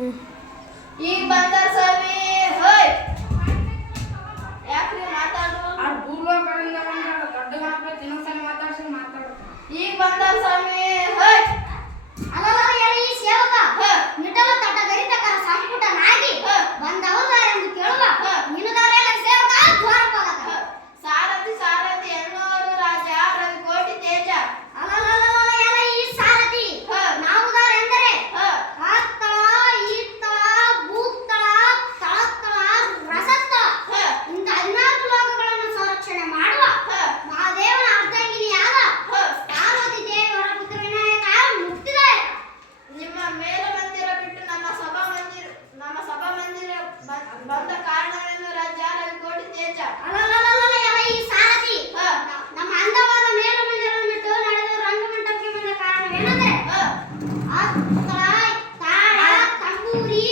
ಈಗ ಬಂದಾರ ಸ್ವಾಮಿ. ಹೋಯ್ ಯಾಕ್ರಿ ಮಾತಾಡು. ಆ ಭೂಲೋಕದಿಂದ ಬಂದಾರ ದೊಡ್ಡ ಗಣಪತಿ ಇನ್ನೊಂದ್ಸಲ ಮಾತಾಡ್ಸಿ ಮಾತಾಡು. ಈಗ ಬಂದಾರ ಸ್ವಾಮಿ. ಹೋಯ್ ಅಲ್ಲಲ್ಲ ಎಲ್ಲಿ ಈ ಸೇವಕ ನಿಟಲ ತಟ ಗರಿತಕ ಸಂಪುಟ ನಾಗಿ ಬಂದವರಾರೆ ಎಂದು ಕೇಳುವ ನಿನ್ನದಾರೆಲ್ಲ ಸೇವಕ ದ್ವಾರಪಾಲಕ ಸಾರಥಿ ಸಾರಥಿ ಎನ್ನೋರು ರಾಜ ರವಿ ಕೋಟಿ ತೇಜ. ಅಲ್ಲಲ್ಲ ಎಲ್ಲ ಈ ಸಾರಥಿ ನಾವುದಾರೆಂದರೆ ಆತ್ತಳ ಈತ್ತಳ ಭೂತ್ತಳ ತಳತ್ತಳ ರಸತ್ತಳ ಇಂಥ 14 ಲೋಕಗಳನ್ನು ಸಂರಕ್ಷಣೆ ಮಾಡುವ ಮಹಾದೇವನ ಅರ್ಧಾಂಗಿನಿಯಾದ ಪಾರ್ವತಿ ದೇವಿಯವರ ಪುತ್ರ ವಿನಾಯಕ ಮುಕ್ತಿದಾಯಕ. ನಿಮ್ಮ ಮೇಲ ಮಂದಿರ ಬಿಟ್ಟು ನಮ್ಮ ಸಭಾ ಮಂದಿರ ಬಂದ ಕಾರಣವೇನು ರಾಜ ರವಿ ಕೋಟಿ ತೇಜ. ಅಲ್ಲಲ್ಲ ಎಲ್ಲ ಈ ಸಾರಥಿ ನಮ್ಮ ಅಂದವಾದ ಮೇಲು ಮಂದಿರವನ್ನು ಬಿಟ್ಟು ನಡೆದು ರಂಗಮಂಟಪಕ್ಕೆ ಬಂದ ಕಾರಣವೇನೆಂದರೆ ಆತ್ತಳ ತಾಳ ತಂಬೂರಿ